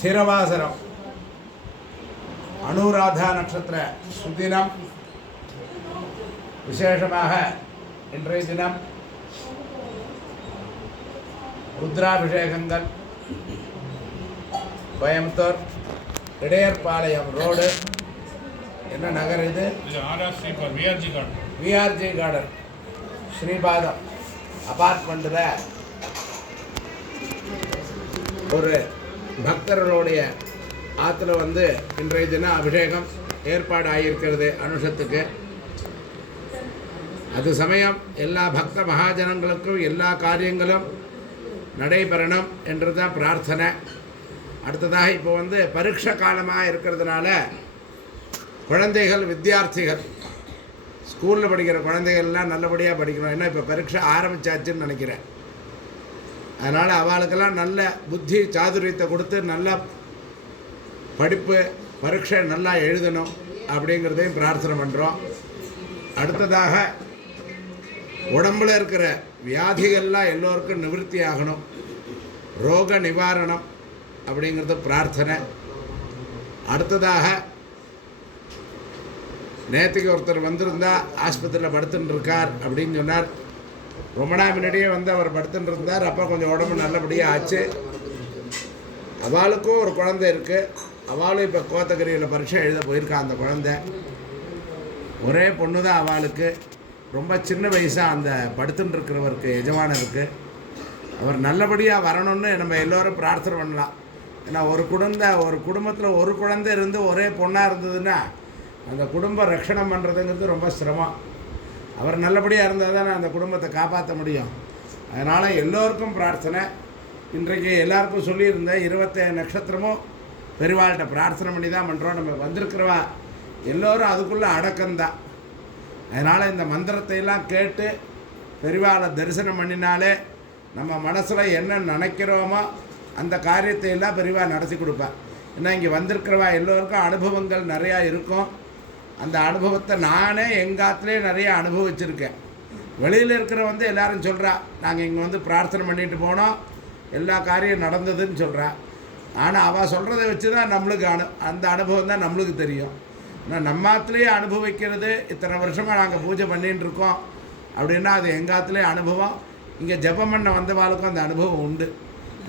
சிரவாசரம் அனுராதா நட்சத்திர சுதினம். விசேஷமாக இன்றைய தினம் ருத்ராபிஷேகங்கள் கோயம்புத்தூர் இடையர்பாளையம் ரோடு. என்ன நகர் இது? விஆர்ஜி கார்டன் ஸ்ரீபாதம் அபார்ட்மெண்ட்டில் ஒரு பக்தர்களுடைய ஆற்றுல இன்றைய தினம் அபிஷேகம் ஏற்பாடு ஆகியிருக்கிறது. அனுஷத்துக்கு அது சமயம் எல்லா பக்த மகாஜனங்களுக்கும் எல்லா காரியங்களும் நடைபெறணும் என்று தான் பிரார்த்தனை. அடுத்ததாக இப்போ பரீட்சை காலமாக இருக்கிறதுனால குழந்தைகள் வித்தியார்த்திகள் ஸ்கூலில் படிக்கிற குழந்தைகள்லாம் நல்லபடியாக படிக்கணும். ஏன்னா இப்போ பரீட்சை ஆரம்பித்தாச்சுன்னு நினைக்கிறேன். அதனால் அவளுக்கெல்லாம் நல்ல புத்தி சாதுரியத்தை கொடுத்து நல்ல படிப்பு பரீட்சை நல்லா எழுதணும் அப்படிங்கிறதையும் பிரார்த்தனை பண்ணுறோம். அடுத்ததாக உடம்பில் இருக்கிற வியாதிகள்லாம் எல்லோருக்கும் நிவர்த்தி ஆகணும், ரோக நிவாரணம் அப்படிங்கிறது பிரார்த்தனை. அடுத்ததாக நேற்றுக்கு ஒருத்தர் வந்திருந்தால் ஆஸ்பத்திரியில் படுத்துட்டு இருக்கார் அப்படின்னு சொன்னார். ரொம்ப நாள் முன்னாடியே அவர் படுத்துட்டு இருந்தார். அப்போ கொஞ்சம் உடம்பு நல்லபடியாக ஆச்சு. அவளுக்கும் ஒரு குழந்தை இருக்குது. அவளும் இப்போ கோத்தகிரியில் பரீட்சை எழுத போயிருக்கா. அந்த குழந்தை ஒரே பொண்ணு தான் அவளுக்கு. ரொம்ப சின்ன வயசாக அந்த படுத்துட்டு இருக்கிறவருக்கு எஜமானருக்கு அவர் நல்லபடியாக வரணும்னு நம்ம எல்லோரும் பிரார்த்தனை பண்ணலாம். ஏன்னா ஒரு குடும்பத்தில் ஒரு குழந்தை இருந்து ஒரே பொண்ணாக இருந்ததுன்னா அந்த குடும்ப ரட்சணம் பண்ணுறதுங்கிறது ரொம்ப சிரமம். அவர் நல்லபடியாக இருந்தால் தானே அந்த குடும்பத்தை காப்பாற்ற முடியும். அதனால் எல்லோருக்கும் பிரார்த்தனை. இன்றைக்கு எல்லாருக்கும் சொல்லியிருந்தேன், 27 நட்சத்திரமும் பெரியவாள்கிட்ட பிரார்த்தனை பண்ணி தான் பண்ணுறோம். நம்ம வந்திருக்கிறவா எல்லோரும் அதுக்குள்ளே அடக்கம்தான். அதனால் இந்த மந்திரத்தை எல்லாம் கேட்டு பெரியவாளை தரிசனம் பண்ணினாலே நம்ம மனசில் என்ன நினைக்கிறோமோ அந்த காரியத்தை எல்லாம் பெரியவா நடத்தி கொடுப்பேன். ஏன்னா இங்கே வந்திருக்கிறவா எல்லோருக்கும் அனுபவங்கள் நிறையா இருக்கும். அந்த அனுபவத்தை நானே எங்காத்துலேயே நிறைய அனுபவிச்சிருக்கேன். வெளியில் இருக்கிற எல்லாரும் சொல்கிறா, நாங்கள் இங்கே பிரார்த்தனை பண்ணிட்டு போனோம், எல்லா காரியம் நடந்ததுன்னு சொல்கிறா. ஆனால் அவள் சொல்கிறத வச்சு தான் நம்மளுக்கு அந்த அனுபவம் தான் நம்மளுக்கு தெரியும். ஆனால் நம்மாத்துலேயே அனுபவிக்கிறது இத்தனை வருஷமாக நாங்கள் பூஜை பண்ணிகிட்டு இருக்கோம் அப்படின்னா அது எங்காத்துலேயே அனுபவம். இங்கே ஜெபம் பண்ண வந்தவாளுக்கும் அந்த அனுபவம் உண்டு.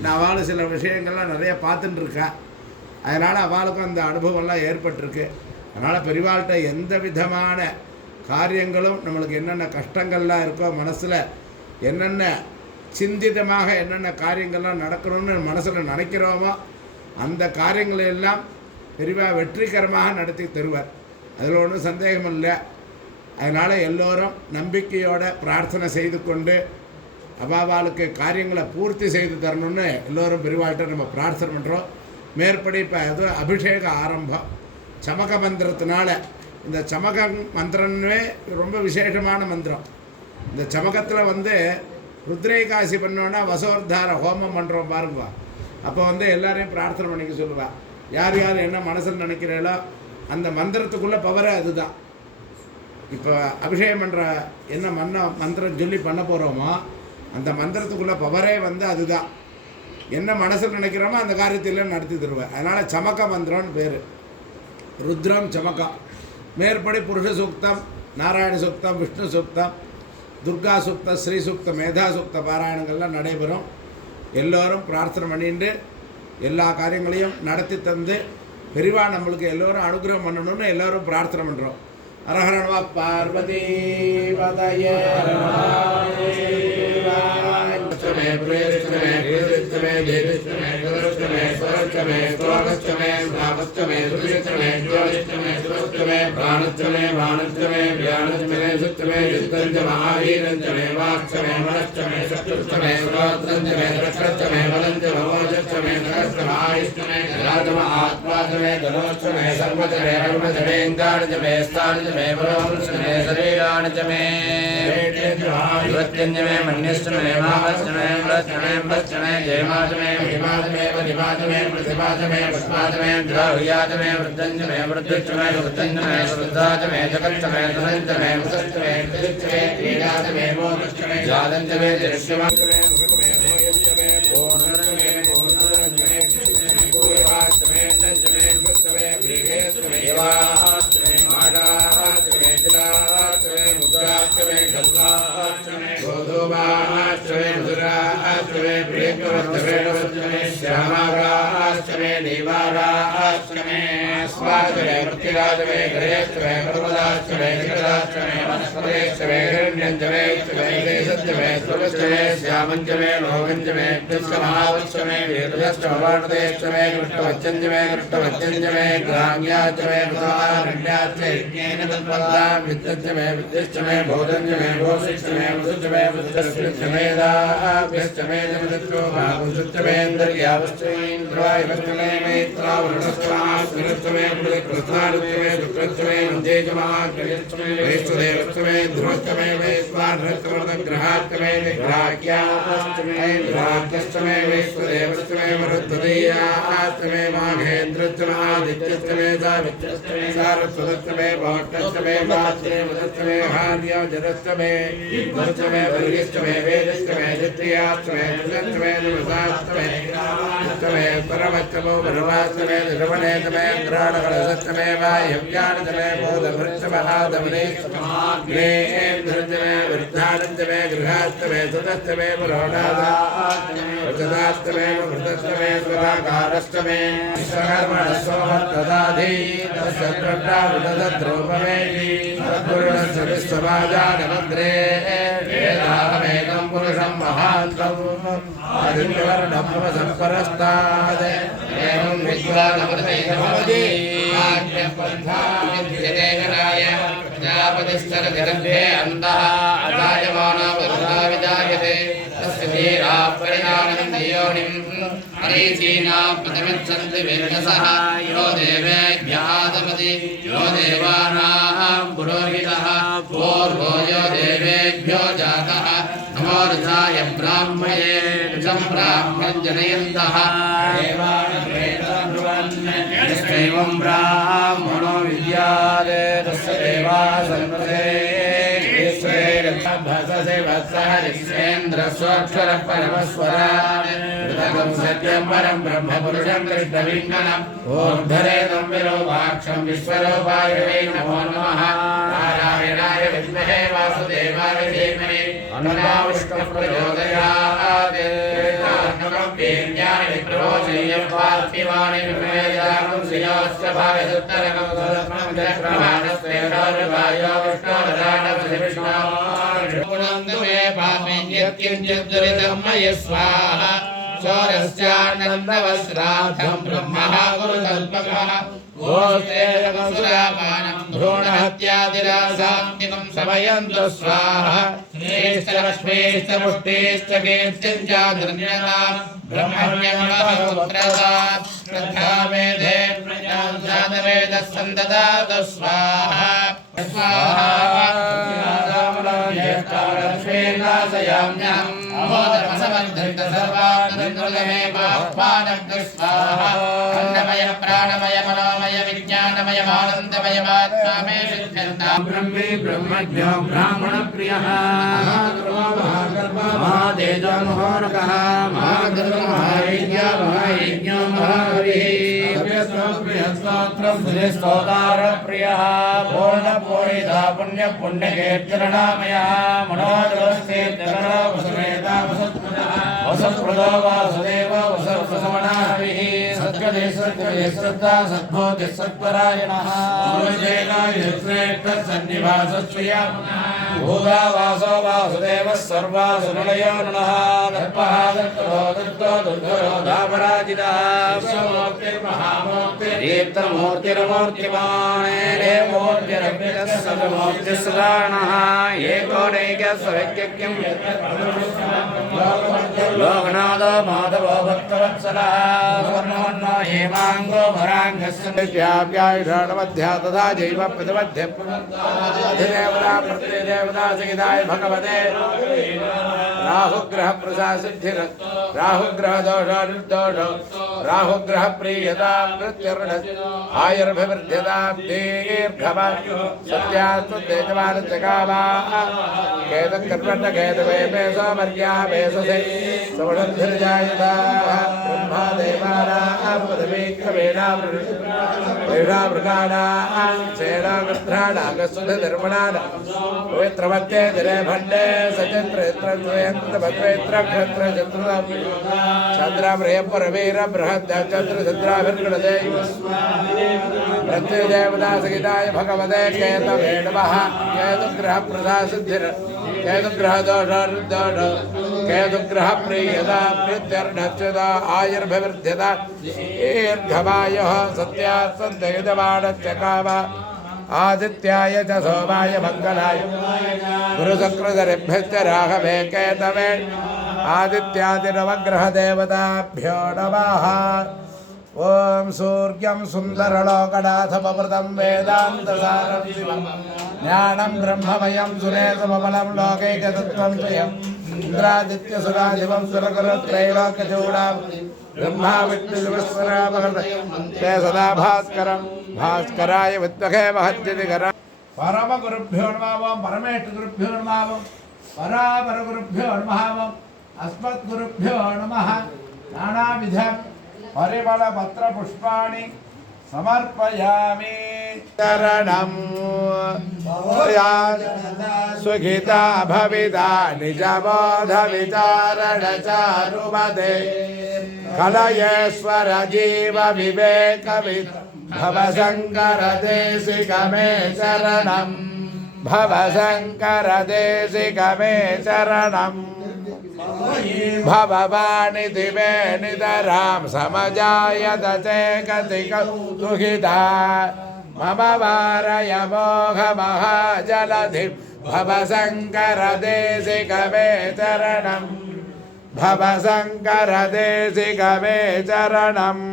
நான் அவளும் சில விஷயங்கள்லாம் நிறைய பார்த்துட்டு இருக்கா. அதனால் அவளுக்கும் அந்த அனுபவம்லாம் ஏற்பட்டிருக்கு. அதனால் பெரியவாள்கிட்ட எந்த விதமான காரியங்களும் நம்மளுக்கு என்னென்ன கஷ்டங்கள்லாம் இருக்கோ, மனசில் என்னென்ன சிந்திதமாக என்னென்ன காரியங்கள்லாம் நடக்கணும்னு மனசில் நினைக்கிறோமோ அந்த காரியங்களெல்லாம் பெரியவா வெற்றிகரமாக நடத்தி தருவார். அதில் ஒன்றும் சந்தேகம் இல்லை. அதனால் எல்லோரும் நம்பிக்கையோடு பிரார்த்தனை செய்து கொண்டு அவாவாளுக்கு காரியங்களை பூர்த்தி செய்து தரணும்னு எல்லோரும் பெரியவாள்கிட்ட நம்ம பிரார்த்தனை பண்ணுறோம். மேற்படி இப்போ அது அபிஷேக ஆரம்பம் சமக மந்திரத்தினால. இந்த சமக மந்திரமே ரொம்ப விசேஷமான மந்திரம். இந்த சமகத்தில் ருத்ரேகாசி பண்ணோன்னா வசோர்தார ஹோமம் பண்ணுறோம் பாருங்க. அப்போ எல்லாரையும் பிரார்த்தனை பண்ணிக்க சொல்லுவாள். யார் யார் என்ன மனசில் நினைக்கிறீங்களோ அந்த மந்திரத்துக்குள்ளே பவரே அதுதான். இப்போ அபிஷேகம் பண்ணுற என்ன மந்திரம் சொல்லி பண்ண போகிறோமோ அந்த மந்திரத்துக்குள்ளே பவரே அதுதான். என்ன மனசில் நினைக்கிறோமோ அந்த காரியத்திலாம் நடத்தி தருவேன். அதனால் சமக மந்திரம்னு பேர். ருத்ரம் சமகம். மேற்படி புருஷ சூக்தம், நாராயண சூக்தம், விஷ்ணு சூக்தம், துர்கா சூக்தம், ஸ்ரீ சூக்தம், மேதா சூக்த பாராயணங்கள்லாம் நடைபெறும். எல்லோரும் பிரார்த்தனை பண்ணிட்டு எல்லா காரியங்களையும் நடத்தி தந்து பெரிவா நம்மளுக்கு எல்லோரும் அனுகிரகம் பண்ணணும்னு எல்லோரும் பிரார்த்தனை பண்ணுறோம். ஹரஹர நம பார்வதி பதய युवत्यञ्जमे मन्यश्चमे मामश्चमे व्रश्चमे भश्चमे जयमाचमे महिमाचमे परिमाचमे प्रतिमाचमे पुष्पाचमे द्राहुयाचमे वृद्धञ्जमे वृद्धिश्चमे वृद्धञ्जमे वृद्धाचमे जगच्चमे धनञ्जमे वृषश्चमे कृतिश्चमे क्रीडाचमे मोक्षमे जातञ्जमे दृश्यमाचमे मे प्रियवस्तवे नवस्तमे श्यामाराष्टमे नीवाराष्टमे स्वाष्टमे मृत्युराष्टमे गणेशमे पर्वताष्टमे शिखराष्टमे वनस्पतेष्टमे हिरण्यञ्जमे देशञ्जमे सुरष्टमे श्यामञ्जमे लोकञ्जमे महावष्टमे वीरदष्टमवार्तेष्टमे कृष्णवच्चञ्जमे कृष्णवच्चञ्जमे ग्राम्याष्टमे प्रथमारण्याष्टमेन तत्पदां विद्यञ्जमे विद्यष्टमे भोजञ्जमे भोषिष्टमे वसुष्टमे वसुष्टमे दाभ्यष्टमे जमदत्तो भागुष्टमेन्द्रियावष्टमेन्द्राय वष्टमे मैत्रावरुणस्वास्मिरष्टमे कृष्णारुष्टमे शुक्रष्टमे मञ्जेजमाग्रयष्टमे वैष्णदेवष्टमे ध्रुवष्टमे वैश्वानरष्टमर्दग्रहाष्टमे विग्राह्याष्टमे विराज्यष्टमे वैश्वदेवष्टमे मरुद्वदीयाष्टमे माघेन्द्रष्टमादित्यष्टमे सावित्रष्टमे सारस्वतष्टमे भौष्टष्टमे वाष्टमे वदष्टमे हार्यजरष्टमे वर्षमे वर्गिष्टमे वेदष्टमे द्वितीयाष्टमे चतुष्टमे नवसाष्टमे अष्टमे परमष्टमो परमाष्टमे श्रवणेष्टमे ग्राणकलशष्टमे वायव्याणष्टमे बोधभृष्टमहादमनेष्टमे वृद्धानन्दमे गृहाष्टमे सुतष्टमे पुरोडादाष्टमे वृतष्टमे स्वराकारष्टमे विश्वकर्मणस्वमर्तदाधि तस्यद्रष्टावृतद्रोपमे सद्गुरुणस्वविश्वभाजानमद्रे वेदाहमेकं पुरुषं महान्तम् आदित्यवर्णं भवसम्परस्तात् एवं विद्वानमृतैर्भवति आज्ञपन्थाविद्यतेकराय प्रजापतिस्तरजगन्धे अन्तः अजायमानो वरुणा विजायते तस्य धीरा परिणामं योनिम् अरीचीनां प्रतिमच्छन्ति वेदसः यो देवेभ्यादपति यो देवानां पुरोहितः पूर्वो यो देवेभ्यो जातः नमो ऋषाय ब्राह्मये ऋषं ब्राह्मणं जनयन्तः यस्यैवं ब्राह्मणो विद्यात् तस्य देवा सन्मते भससे वत्सः ऋष्येन्द्रस्वक्षरः परमस्वरान् ऋतकं सत्यं परं ब्रह्मपुरुषं कृष्णविङ्गनम् ॐ विरूपाक्षं विश्वरूपाय वै नमो नमः नारायणाय विद्महे वासुदेवाय धीमहि तन्नो विष्णुः प्रचोदयात् वीर्याणि विप्रोचयं पार्थिवाणि विमेयानं श्रियोश्च भागसुत्तरकं प्रमाणस्तेनोर्वायो विष्णोरदानविष्णो पुनन्तु मे पापे यत्किञ्चित् दुरितं मयि स्वाहा चोरस्यानन्दवस्राद्धं ब्रह्मः गुरुतल्पकः गोस्तेजकसुरापानं भ्रूणहत्यादिरासान्तिकं समयन्तु स्वाहा श्रेष्ठलक्ष्मीश्च पुष्टिश्च कीर्तिं च धन्यतां ब्रह्मण्यमपुत्रदात् श्रद्धामेधे प्रजां जातवेदः सन्ददातु स्वाहा लक्ष्मीर्नाशयाम्यहम् अमोदमसमर्धन्त सर्वानन्दमे स्वाहा अन्नमय प्राणमय मनोमय विज्ञानमय आनन्दमय आत्मा मे सिद्ध्यन्तां ब्रह्मे ब्रह्मज्ञो ब्राह्मणप्रियः महातेजोमहोरगः महायज्ञो महाहरिः स्तोत्रप्रियः पूर्णपूरिता पुण्यकीर्तननामयः वसत्प्रदो वासुदेव वसमनाभिः सद्गदे श्रद्धा सद्भोति सत्परायणः श्रेष्ठसन्निवासश्रिया भूता वासो वासुदेवः सर्वासुनिलयो नः दर्पः दत्तो दुर्धरो धापराजितः दीप्तमूर्तिरमूर्तिमाने मूर्तिरव्यतः सदमूर्तिस्राणः एकोनैकस्वैक्यं लोकनाथो माधवो भक्तवत्सलः स्वर्णोन्नो हेमाङ्गो भराङ्गस्य व्याप्यायुषाणमध्या तथा जैव प्रतिपद्य अधिदेवता प्रतिदेवता सहिताय भगवते राहुग्रह प्रसाद सिद्धिर राहुग्रह दोष राहुग्रह प्रियता मृत्युर्न आयुर्भिवृद्ध्यता दीर्घमायु सत्यास्तु तेजवान जगावा केतकर्वण्य केतवे पेसो मर्या पेससे सवणन्धिर्जायता ब्रह्मा देवानां पदवीक्रमेणा वैषामृगाणां सेनागन्ध्राणागस्वधर्मणां पवित्रमत्ते दिने भण्डे सचित्रयत्रयन्तभद्रयत्रक्षत्रचतुर्दं चन्द्रप्रियपरवीर बृहद्चन्द्रचन्द्राभिर्गणदे प्रत्ययदेवतासहिताय भगवते केतवे नमः केतुग्रहप्रदासिद्धिर् केतुग्रहदोषरुद्धोष केतुग्रहप्रियता प्रीत्यर्णच्युता आयुर्भिवृद्ध्यता दीर्घमायुः सत्यात्सन्धयजमानश्चकाम आदित्याय च सोमाय मङ्गलाय गुरुशक्रधरेभ्यश्च राघवे केतवे आदित्यादिनवग्रहदेवताभ्यो नमः। ओम सूर्यं सुन्दरलोकनाथममृतं वेदान्तसारं शिवं ज्ञानं ब्रह्ममयं सुरेशममलं लोकैकतत्त्वं स्वयम् इन्द्रादित्यसुराधिपं सुरगुरुत्रैलोक्यचूडां ब्रह्मा विष्णुशिवस्वरामहृदये सदा भास्कराय विद्महे महद्युतिकरा परमगुरुभ्यो नमः परमेष्ठगुरुभ्यो नमः परापरगुरुभ्यो नमः अस्मद्गुरुभ्यो नमः। नानाविध परिमलपत्रपुष्पाणि समर्पयामि चरणं सुखिता भविता निजबोधविचारणचारुमते कलयेश्वर जीव विवेकविद् भवशङ्करदेशिकमे शरणं भवशङ्करदेशिकमे शरणम् भववाणि दिवे नितरां समजायत चेकतिकौतुहिता मम वारय मोहमहाजलधिं भवशङ्करदेशिकमे चरणं भवशङ्करदेशिकमे चरणम्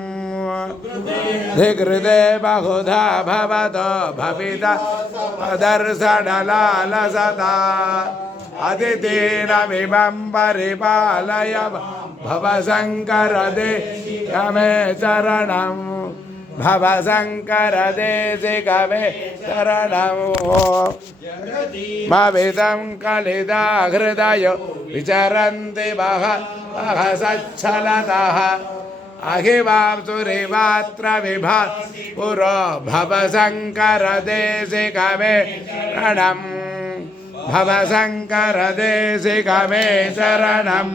धिकृते बहुधा भवतो भविता दर्शनलालसता अतिथीनमिमं परिपालय भवशङ्करदेशिकमे शरणं भवशङ्करदेशिकमे शरणं मवितं कलिता हृदयो विचरन्ति बहवः सच्छलतः अहिवांसुरिवात्र विभा पुरो भवशङ्करदेशिकमे शरणं भवशङ्करदेशिकमे शरणं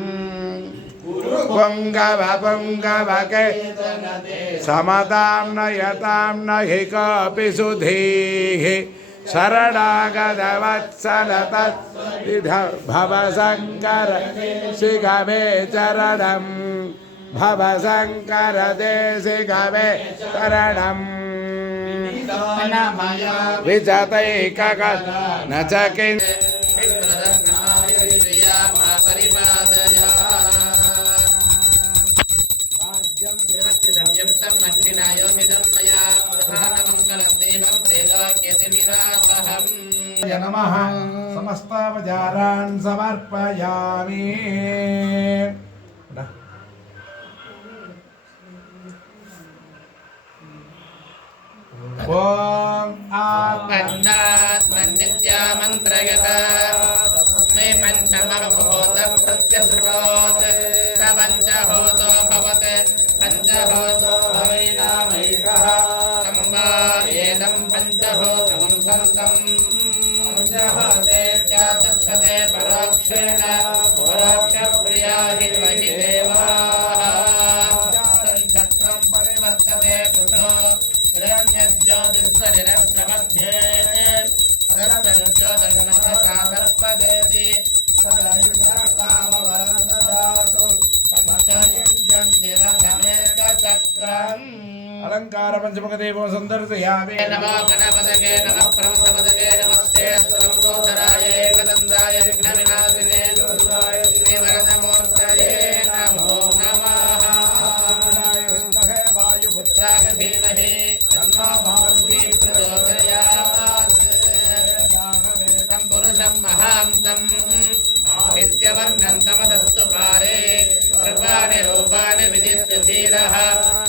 पुङ्गवके समतां नयतां न हि कोऽपि सुधीः शरणागतवत्सलतद्विध भवशङ्करदेशिकमे शरणं भवशङ्करदेशिकमे शरणं विजतैकक न च किं नमः समस्तावजारान् समर्पयामि। ओम आत्मन्नित्या मन्त्रयत तस्मै पंचमहोत प्रत्यसृणोत् स पञ्चहोतो भवत् पञ्चहोतो भवेनामैषः संवादेदं पञ्चहोतं सन्तं पञ्चहोते चक्षते परोक्षेण परोक्षप्रिया हि वहि देवाः छत्रं परिवर्तते पुषो ज्योतिस्वरिरस्य सर्पदेति अलंकार पंचमुखदेवो संदर्शयामि। नमो गणपतये नमः प्रमथपतये नमस्ते स्तंभोधराय एकदन्ताय विघ्नविनाशिने सुराय श्रीवरदमूर्तये नमो नमः। वायुपुत्राय धीमहि तन्नो मारुति प्रचोदयात्। तं पुरुषं महान्तम् आदित्यवर्णं तमदस्तु पारे कृपाणि रूपाणि विदित्य धीरः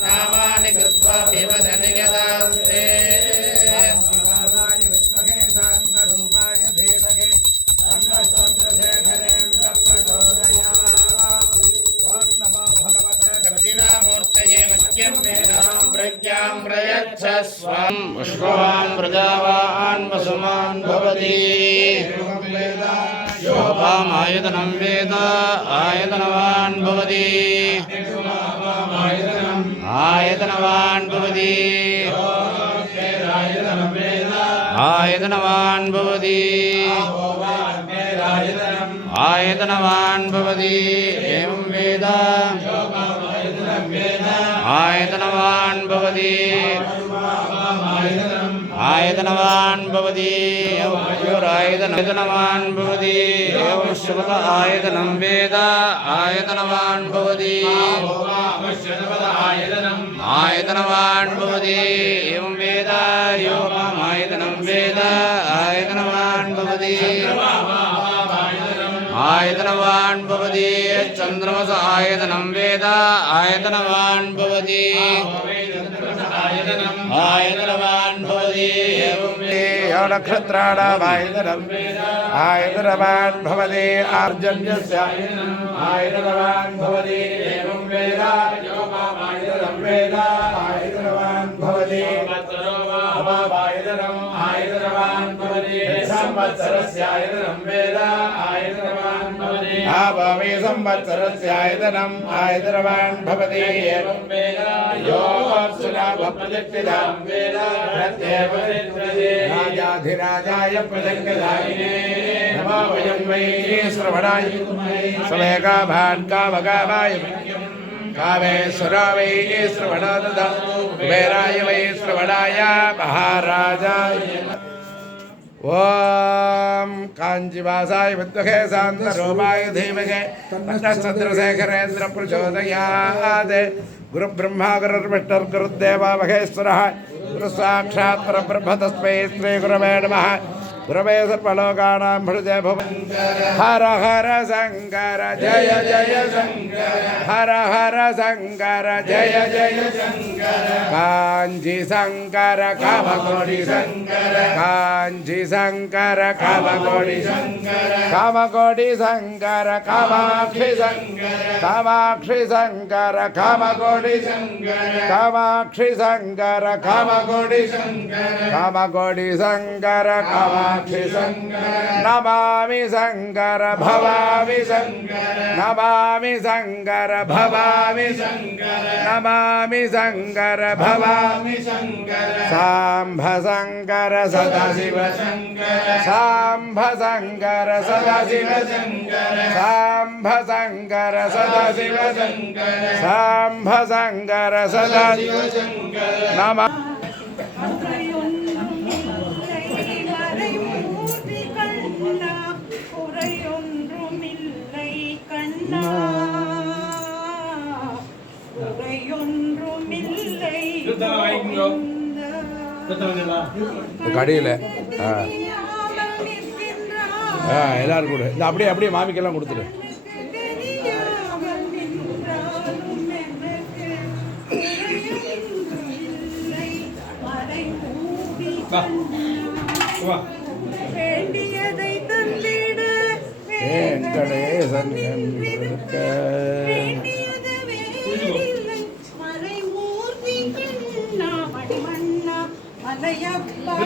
नामानि कृत्वा भीमधनि यदास्ते। दक्षिणामूर्तये मह्यं वेदां प्रज्ञां प्रयच्छस्वं पुष्पवान् प्रजावान् वसुमान् भवति योपामायतनं वेद आयतनवान् भवति आयतनवान् भवति आयतनवान् भवति आयतनवान् भवति एवं वेद आयतनवान् भवति आयतनवान् भवति आयतनवान् भवति एवं शब्द आयतनं वेद आयतनवान् भवति आयतनवान् भवति एवं वेद योगमायतनं वेद आयतनवान् भवति आयतनवान् भवति चन्द्रमस आयतनं वेद आयतनवान् भवति आयतनवान् भवति नक्षत्राणामायतनं आयतनवान् भवति आर्जन्यस्य आयतनवान् भवति एवं वेद योगमायतनं वेद आयतनवान् भवति अवायतनम् आयतनवान् भवति संवत्सरस्य आयतनं वेद आयतनवान् भवति आवामे संवत्सरस्य आयतनम् आयतनवान् भवति एवं वेद यो अप्सुरावप्रतिष्ठितां वेद प्रत्येवतिष्ठति राजाधिराजाय प्रजङ्गदायिने नमो वयं वै श्रवणाय समेकाभान् कामकामाय कामेश्वरा वै श्रवणादद कुबेराय वै श्रवणाय महाराजाय ओम कांचीवासाय विद्महे शांतरूपाय धीमहि तन्नश्चन्द्रशेखरेन्द्र प्रचोदयात् गुरुब्रह्मा गुरुर्विष्णुः गुरुर्देवो महेश्वरः गुरुसाक्षात् परब्रह्म तस्मै श्रीगुरवे नमः गुरवे सर्वलोकानां भृते भुवन् हर हर शंकर जय जय शंकर हर हर शंकर जय जय शंकर कांची शंकर कामकोटि शंकर कांची शंकर कामकोटि शंकर कामकोटि शंकर कामाक्षि शंकर कामाक्षि शंकर कामकोटि शंकर कामाक्षि शंकर कामकोटि शंकर कामकोटि शंकर कामा नमामि शंकर भवामि शंकर नमामि शंकर भवामि शंकर नमामि शंकर भवामि शंकर सांभ शंकर सदाशिव शंकर सांभ शंकर सदाशिव शंकर सांभ शंकर सदाशिव शंकर सांभ शंकर सदाशिव शंकर नमः கடையில் எல்லாரும் கூட இந்த அப்படியே அப்படியே மாமிக்கெல்லாம் கொடுத்துரு வேண்டியதை தந்திட வெங்கடேசன் மறைமூர்த்தி மணிமண்ணா மலையப்பா